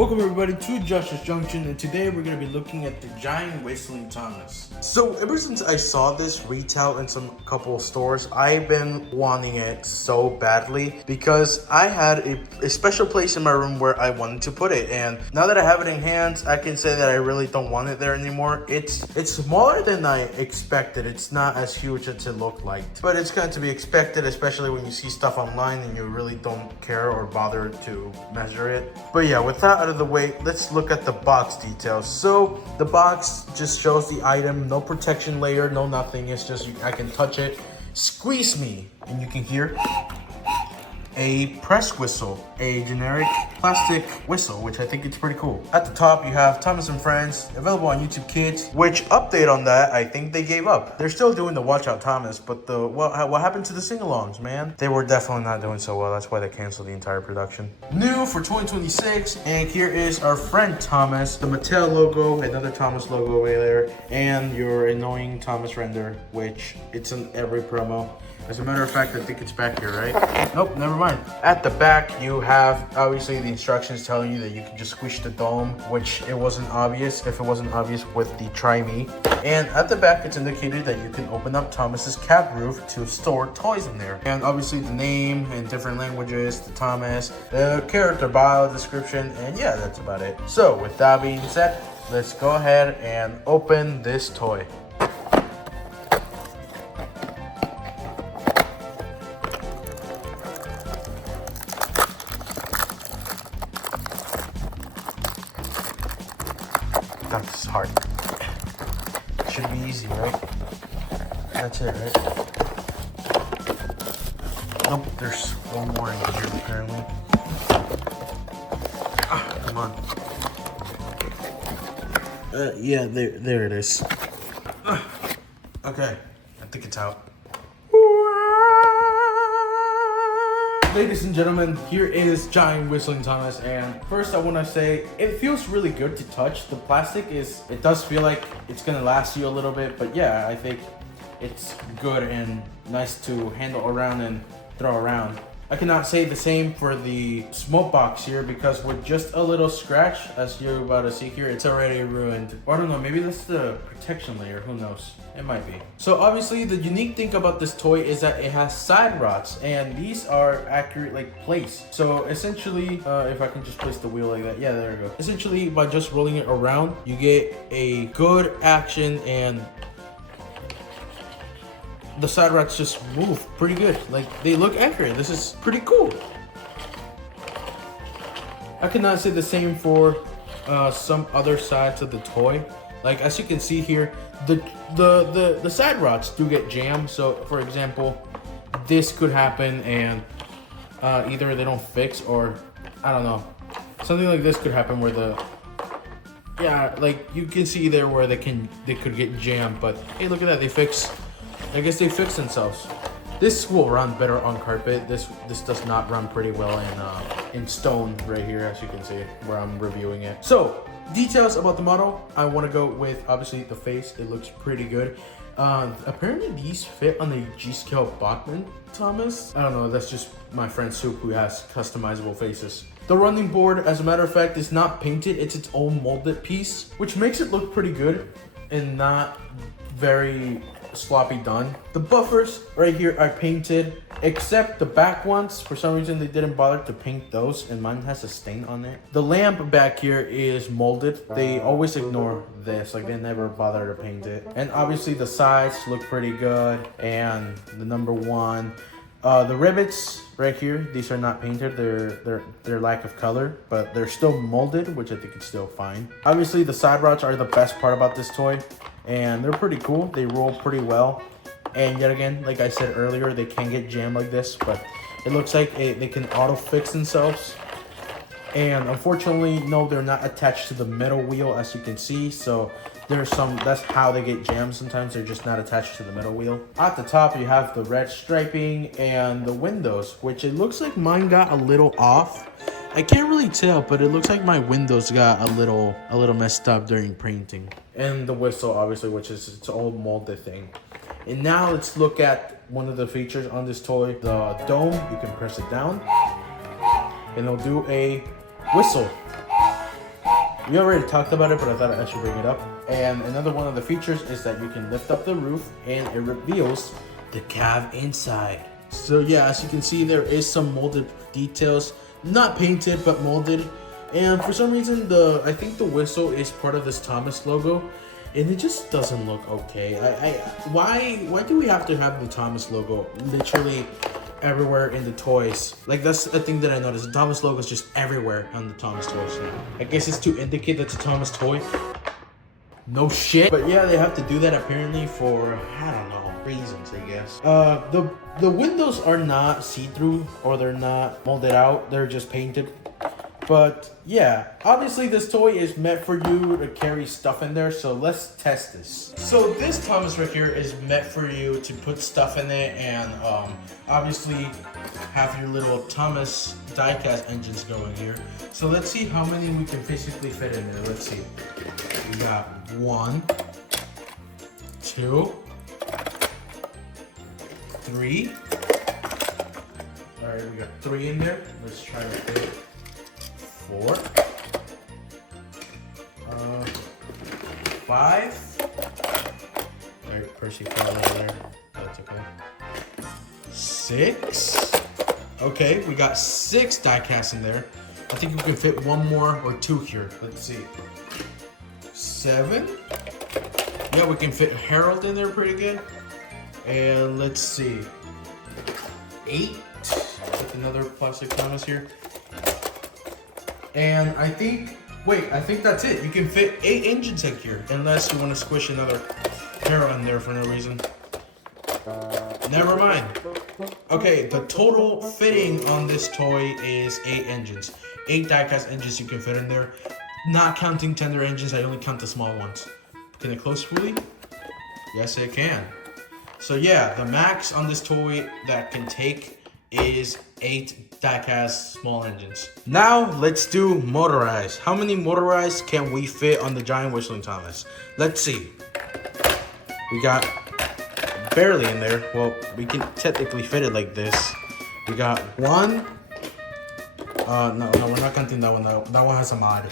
Welcome everybody to Justice Junction, and today we're going to be looking at the giant whistling Thomas. So ever since I saw this retail in some couple of stores, I've been wanting it so badly because I had a special place in my room where I wanted to put it, and now that I have it in hands, I can say that I really don't want it there anymore. It's smaller than I expected. It's not as huge as it looked like, but it's going to be expected, especially when you see stuff online and you really don't care or bother to measure it. But yeah, with that out of the way, let's look at the box details. So the box just shows the item, no protection layer, no nothing. It's just I can touch it, squeeze me, and you can hear a press whistle, a generic plastic whistle, which I think it's pretty cool. At the top, you have Thomas and Friends, available on YouTube Kids, which update on that, I think they gave up. They're still doing the Watch Out Thomas, but what happened to the sing-alongs, man? They were definitely not doing so well. That's why they canceled the entire production. New for 2026, and here is our friend Thomas, the Mattel logo, another Thomas logo over there, and your annoying Thomas render, which it's in every promo. As a matter of fact, I think it's back here, right? Nope, never mind. At the back, you have obviously the instructions telling you that you can just squish the dome, which it wasn't obvious if it wasn't obvious with the Try Me. And at the back, it's indicated that you can open up Thomas's cat roof to store toys in there. And obviously the name in different languages, the Thomas, the character bio description, and yeah, that's about it. So with that being said, let's go ahead and open this toy. That's hard. Should be easy, right? That's it, right? Nope, there's one more in here apparently. Come on. Yeah, there it is. Okay, I think it's out. Ladies and gentlemen, here is giant whistling Thomas, and first I want to say it feels really good to touch. The plastic it does feel like it's gonna last you a little bit, but yeah, I think it's good and nice to handle around and throw around. I cannot say the same for the smoke box here because with just a little scratch, as you're about to see here, it's already ruined. Or I don't know, maybe that's the protection layer, who knows? It might be. So obviously the unique thing about this toy is that it has side rods, and these are accurate like placed. So essentially, if I can just place the wheel like that, yeah, there we go. Essentially by just rolling it around, you get a good action and the side rods just move pretty good. Like, they look accurate. This is pretty cool. I cannot say the same for some other sides of the toy. Like, as you can see here, the side rods do get jammed. So, for example, this could happen and either they don't fix or, I don't know. Something like this could happen where like you can see there where they could get jammed. But, hey, look at that. I guess they fixed themselves. This will run better on carpet. This does not run pretty well in stone right here, as you can see where I'm reviewing it. So details about the model, I want to go with obviously the face. It looks pretty good. Apparently these fit on the G-scale Bachman Thomas. I don't know, that's just my friend Soup who has customizable faces. The running board, as a matter of fact, is not painted. It's its own molded piece, which makes it look pretty good and not very sloppy done. The buffers right here are painted, except the back ones. For some reason they didn't bother to paint those, and mine has a stain on it. The lamp back here is molded. They always ignore this, like they never bother to paint it. And obviously the sides look pretty good, and the number one. The rivets right here, these are not painted. They're lack of color, but they're still molded, which I think is still fine. Obviously the side rods are the best part about this toy, and they're pretty cool. They roll pretty well, and yet again, like I said earlier, they can get jammed like this, but it looks like they can auto fix themselves. And unfortunately, no, they're not attached to the middle wheel, as you can see. So that's how they get jammed. Sometimes they're just not attached to the middle wheel. At the top, you have the red striping and the windows, which it looks like mine got a little off. I can't really tell, but it looks like my windows got a little messed up during painting. And the whistle, obviously, which is its old molded thing. And now let's look at one of the features on this toy, the dome. You can press it down and it'll do a whistle. We already talked about it, but I thought I should bring it up. And another one of the features is that you can lift up the roof and it reveals the cab inside. So yeah, as you can see, there is some molded details, not painted, but molded. And for some reason, I think the whistle is part of this Thomas logo, and it just doesn't look okay. Why do we have to have the Thomas logo literally everywhere in the toys? Like, that's the thing that I noticed. The Thomas logo is just everywhere on the Thomas toys now. I guess it's to indicate that's a Thomas toy. No shit. But yeah, they have to do that apparently for, I don't know, reasons, I guess. The windows are not see-through, or they're not molded out. They're just painted. But yeah, obviously this toy is meant for you to carry stuff in there, so let's test this. So this Thomas right here is meant for you to put stuff in it and obviously have your little Thomas diecast engines going here. So let's see how many we can physically fit in there. Let's see. We got 1, 2, 3. All right, we got 3 in there. Let's try to fit 4, 5. Alright, Percy fell over there. That's okay. 6. Okay, we got 6 die-casts in there. I think we can fit 1 more or 2 here. Let's see. 7. Yeah, we can fit Harold in there pretty good. And let's see. 8. With another plastic Thomas here. And I think that's it. You can fit 8 engines in here, unless you want to squish another arrow in there for no reason. Never mind. Okay, the total fitting on this toy is 8 engines. 8 diecast engines you can fit in there. Not counting tender engines, I only count the small ones. Can it close fully? Yes, it can. So yeah, the max on this toy that can take is 8 diecast small engines. Now let's do motorized. How many motorized can we fit on the giant whistling Thomas? Let's see. We got barely in there. Well, we can technically fit it like this. We got 1. No, we're not counting that one. That one has a mod.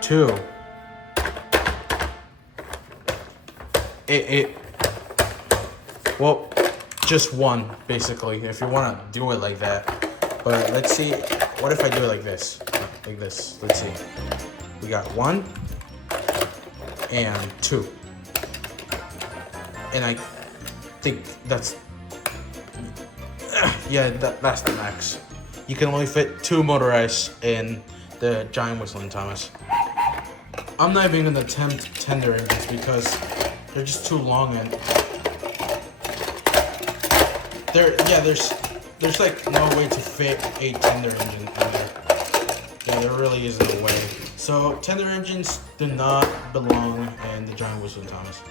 2. Well, just 1, basically, if you want to do it like that. But let's see, what if I do it like this? Like this, let's see. We got 1 and 2. And I think that's, yeah, that's the max. You can only fit 2 motorized in the giant whistling Thomas. I'm not even gonna attempt tender engines because they're just too long, and there's like no way to fit a tender engine in there. Yeah, there really is no way. So tender engines do not belong in the giant whistling Thomas.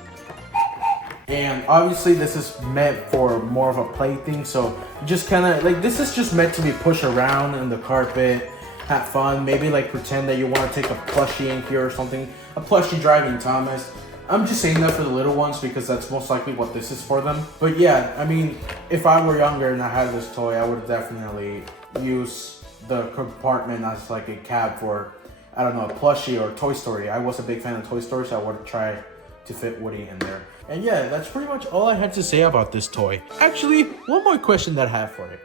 And obviously this is meant for more of a play thing, so just kind of like, this is just meant to be pushed around in the carpet, have fun, maybe like pretend that you want to take a plushie in here or something, a plushie driving Thomas. I'm just saying that for the little ones because that's most likely what this is for them. But yeah, I mean, if I were younger and I had this toy, I would definitely use the compartment as like a cab for, I don't know, a plushie or Toy Story. I was a big fan of Toy Story, so I would try to fit Woody in there. And yeah, that's pretty much all I had to say about this toy. Actually, one more question that I have for it.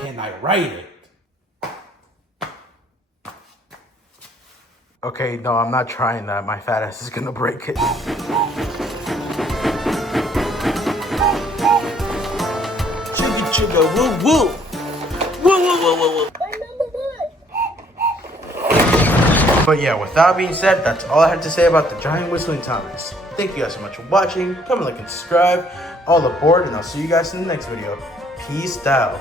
Can I ride it? Okay, no, I'm not trying that. My fat ass is gonna break it. Chugga chugga woo woo! Woo woo woo woo woo! But yeah, with that being said, that's all I had to say about the giant whistling Thomas. Thank you guys so much for watching. Comment, like, and subscribe. All aboard, and I'll see you guys in the next video. Peace out.